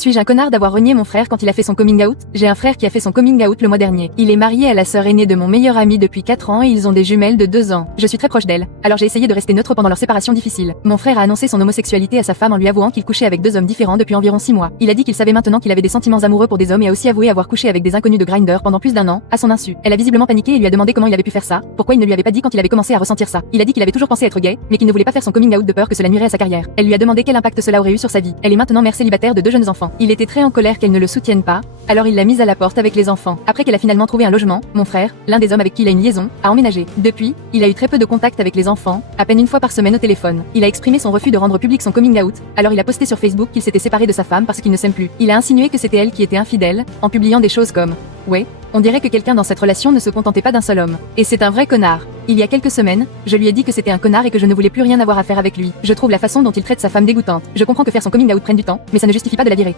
Suis-je un connard d'avoir renié mon frère quand il a fait son coming out? J'ai un frère qui a fait son coming out le mois dernier. Il est marié à la sœur aînée de mon meilleur ami depuis 4 ans et ils ont des jumelles de 2 ans. Je suis très proche d'elle, alors j'ai essayé de rester neutre pendant leur séparation difficile. Mon frère a annoncé son homosexualité à sa femme en lui avouant qu'il couchait avec 2 hommes différents depuis environ 6 mois. Il a dit qu'il savait maintenant qu'il avait des sentiments amoureux pour des hommes et a aussi avoué avoir couché avec des inconnus de Grindr pendant plus d'1 an, à son insu. Elle a visiblement paniqué et lui a demandé comment il avait pu faire ça, pourquoi il ne lui avait pas dit quand il avait commencé à ressentir ça. Il a dit qu'il avait toujours pensé être gay, mais qu'il ne voulait pas faire son coming out de peur que cela nuirait à sa carrière. Elle lui a demandé quel impact cela aurait eu sur sa vie. Elle est maintenant mère célibataire de 2 jeunes enfants. Il était très en colère qu'elle ne le soutienne pas, alors il l'a mise à la porte avec les enfants. Après qu'elle a finalement trouvé un logement, mon frère, l'un des hommes avec qui il a une liaison, a emménagé. Depuis, il a eu très peu de contact avec les enfants, à peine une fois par semaine au téléphone. Il a exprimé son refus de rendre public son coming out, alors il a posté sur Facebook qu'il s'était séparé de sa femme parce qu'ils ne s'aiment plus. Il a insinué que c'était elle qui était infidèle, en publiant des choses comme « Ouais, on dirait que quelqu'un dans cette relation ne se contentait pas d'un seul homme. Et c'est un vrai connard. Il y a quelques semaines, je lui ai dit que c'était un connard et que je ne voulais plus rien avoir à faire avec lui. Je trouve la façon dont il traite sa femme dégoûtante. Je comprends que faire son coming out prenne du temps, mais ça ne justifie pas de la virer.